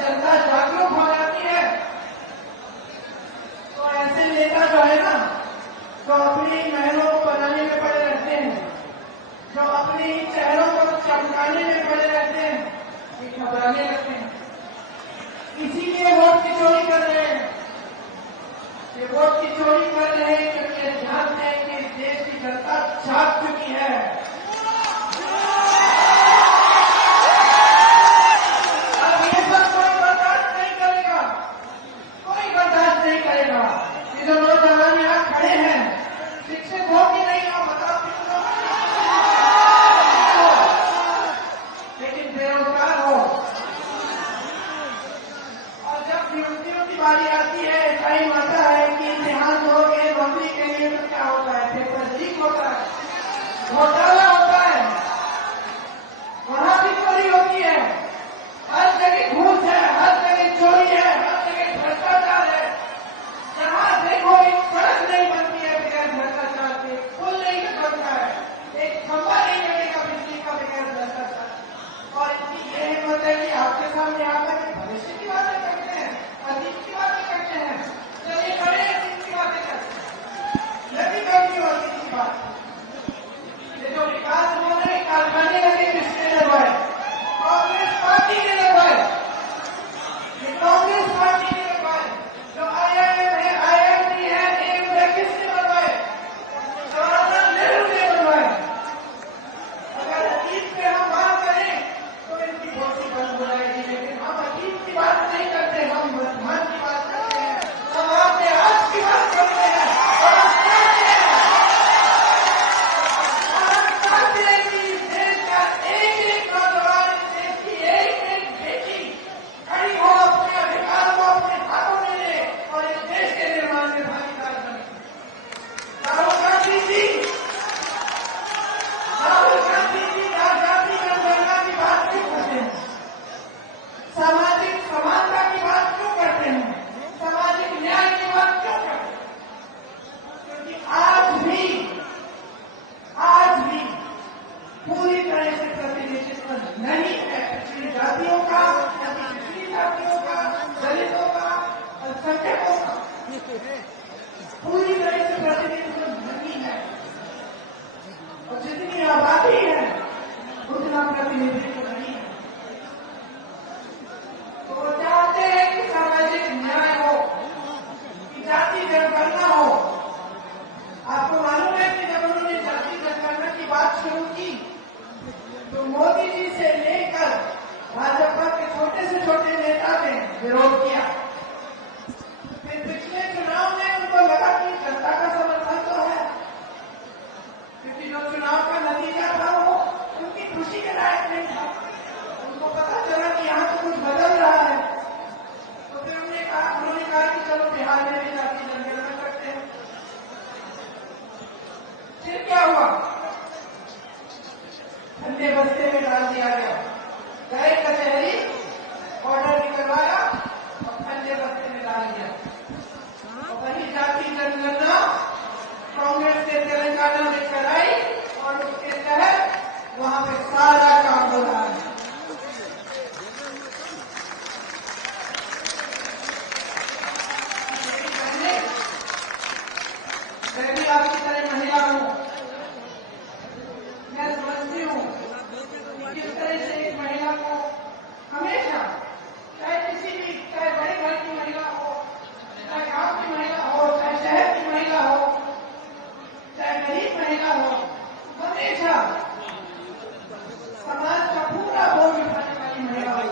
जनता जागरूक हो जाती है तो ऐसे नेता जो है ना, जो अपनी महलों को बनाने में पड़े रहते हैं, जो अपनी चेहरों को चमकाने में पड़े रहते हैं, ये घबराने लगते हैं। इसीलिए वोट की चोरी कर रहे हैं। ये वोट की चोरी कर रहे हैं क्योंकि ये जानते हैं कि इस देश की जनता जाग चुकी है। अब ये सब कोई बर्दाश्त नहीं करेगा, कोई बर्दाश्त नहीं करेगा। ये जो नौजवान यहाँ खड़े हैं, शिक्षित हो कि नहीं हो बताओ, लेकिन बेरोजगार हो। और जब नियुक्तियों की बारी आती है, टाइम आता है कि इम्तिहान दोगे नौकरी के लिए, तो क्या होता है? पेपर लीक होता है, घोटाला होता है, वहां भी चोरी होती है। हर जगह घूस है, हर जगह चोरी है, हर जगह भ्रष्टाचार है। जहां देखो एक सड़क नहीं बनती है बगैर भ्रष्टाचार के, पुल नहीं बनता है, एक खंभा नहीं लगेगा बिजली का बगैर भ्रष्टाचार। और इनकी ये हिम्मत है कि आपके सामने आकर के भविष्य की बातें करते हैं, अतीत की बातें करते हैं। चलिए खड़े अतीत की बातें करते हैं, ये भी करनी होती थी बात। ये जो विकास हो रहे कारखाने लगे किसने लगवाए? कांग्रेस पार्टी ने लगवाए। ये कांग्रेस पार्टी ने लगवाए। जो IIM है, IIT है, एम्स है, किसने बनवाए? जवाहरलाल नेहरू ने बनवाए। अगर अतीत पे हम बात करें तो इनकी बहुत सी बंद हो जाएगी, लेकिन हम अतीत की बात नहीं करते, हम वर्तमान की बात करते हैं, हम अपने आज की बात करते हैं। और हम चाहते हैं कि इस देश का एक एक नौजवान, इस देश की एक एक बेटी खड़ी हो, अपने अधिकार को अपने हाथों में ले और इस देश के निर्माण में भागीदार बने। राहुल गांधी जी जाति जनगणना की बात क्यों करते हैं? सामाजिक समानता की बात क्यों करते हैं? सामाजिक न्याय की बात क्यों करते हैं? क्योंकि आज भी पूरी तरह से प्रतिनिधित्व नहीं है पिछड़ी जातियों का, पिछड़ी जातियों का, दलितों का, अल्पसंख्यकों का। पूरी तरह से प्रतिनिधित्व नहीं है। और जितनी आबादी है उतना प्रतिनिधित्व नहीं है। तो वो चाहते हैं कि सामाजिक न्याय हो, कि जाति जनगणना हो। आपको मालूम है कि जब उन्होंने जाति जनगणना की बात शुरू की तो मोदी जी से लेकर भाजपा के छोटे से छोटे नेता ने विरोध किया। फिर पिछले चुनाव में उनको लगा कि जनता का समर्थन तो है, क्योंकि जो चुनाव का नतीजा था वो उनकी खुशी के लायक नहीं था। उनको पता चला कि यहाँ तो कुछ बदल रहा है। तो फिर उन्होंने कहा कि चलो बिहार में भी जाति जनगणना करते हैं। फिर क्या हुआ? ठंडे बस्ते में डाल दिया गया। गए कचहरी, ऑर्डर निकलवाया और ठंडे बस्ते में डाल दिया। और वही जाति जनगणना कांग्रेस ने तेलंगाना में कराई और उसके तहत वहां पे सारा काम हो रहा है। मैं भी आपकी तरह महिला हूं। मैं समझती हूं किस तरह से एक महिला को हमेशा, चाहे किसी भी, चाहे बड़े घर की महिला हो, चाहे गांव की महिला हो, चाहे शहर की महिला हो, चाहे गरीब महिला हो, हमेशा समाज का पूरा बोझ उठाने वाली महिला हो।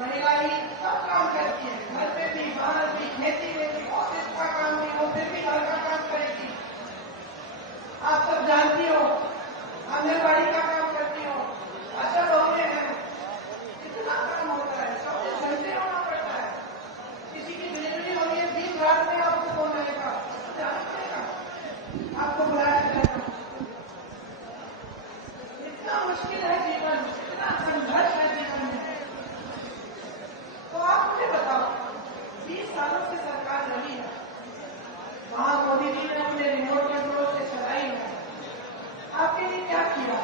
महिला ही सब काम करती है, घर पे भी, बाहर भी, खेती में भी, ऑफिस का काम भी हो, फिर भी घर का काम करेगी। आप सब जानती हो, आंगनबाड़ी का काम करती हो, आशा बहुएं हैं, कितना काम होता है, 24 घंटे होना पड़ता है। किसी की डिलीवरी हो रही है, 20 रात में आपको फोन आएगा, जाना पड़ेगा, आपको बुलाया जाएगा। इतना मुश्किल है जीवन, इतना संघर्ष है जीवन में। तो आप मुझे बताओ, 20 सालों से सरकार रही है, वहां मोदी जी ने अपने रिमोट कंट्रोल से चलाई है, आपके लिए क्या किया?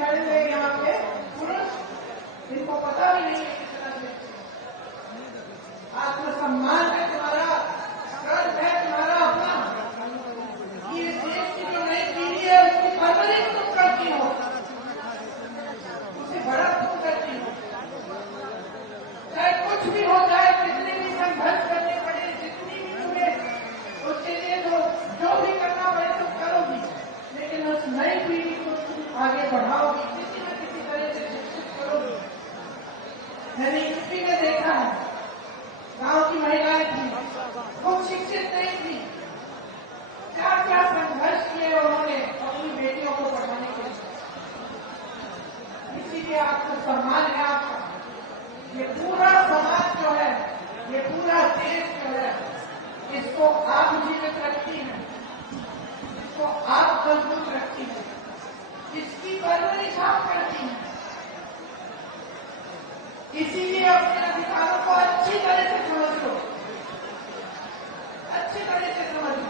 खड़े हुए यहाँ पे पुरुष, इनको पता भी नहीं है कितना से आत्मसम्मान है तुम्हारा, कर्ज है तुम्हारा अपना। ये देश की जो नई पीढ़ी है उसकी परवरिश तुम करती हो, उसे बड़ा तुम करती हो। चाहे कुछ भी हो जाए, कितने भी संघर्ष करने पड़े, जितनी भी तुम्हें उसके लिए जो भी करना पड़े तुम करोगी, लेकिन उस नई पीढ़ी को तुम आगे बढ़ाओगी, किसी न किसी तरह से शिक्षित करोगी। मैंने यूपी में देखा है, गांव की महिलाएं थी, वो शिक्षित नहीं थी, क्या क्या संघर्ष किए उन्होंने अपनी बेटियों को पढ़ाने के लिए। इसीलिए आपको सम्मान है आपका। ये पूरा समाज जो है, ये पूरा देश जो है, इसको आप जीवित रखती हैं, इसको आप मजबूत रखती हैं, इसकी परवरिश आप करती हैं। इसीलिए अपने अधिकारों को अच्छी तरह से समझ लो, अच्छी तरह से समझ लो।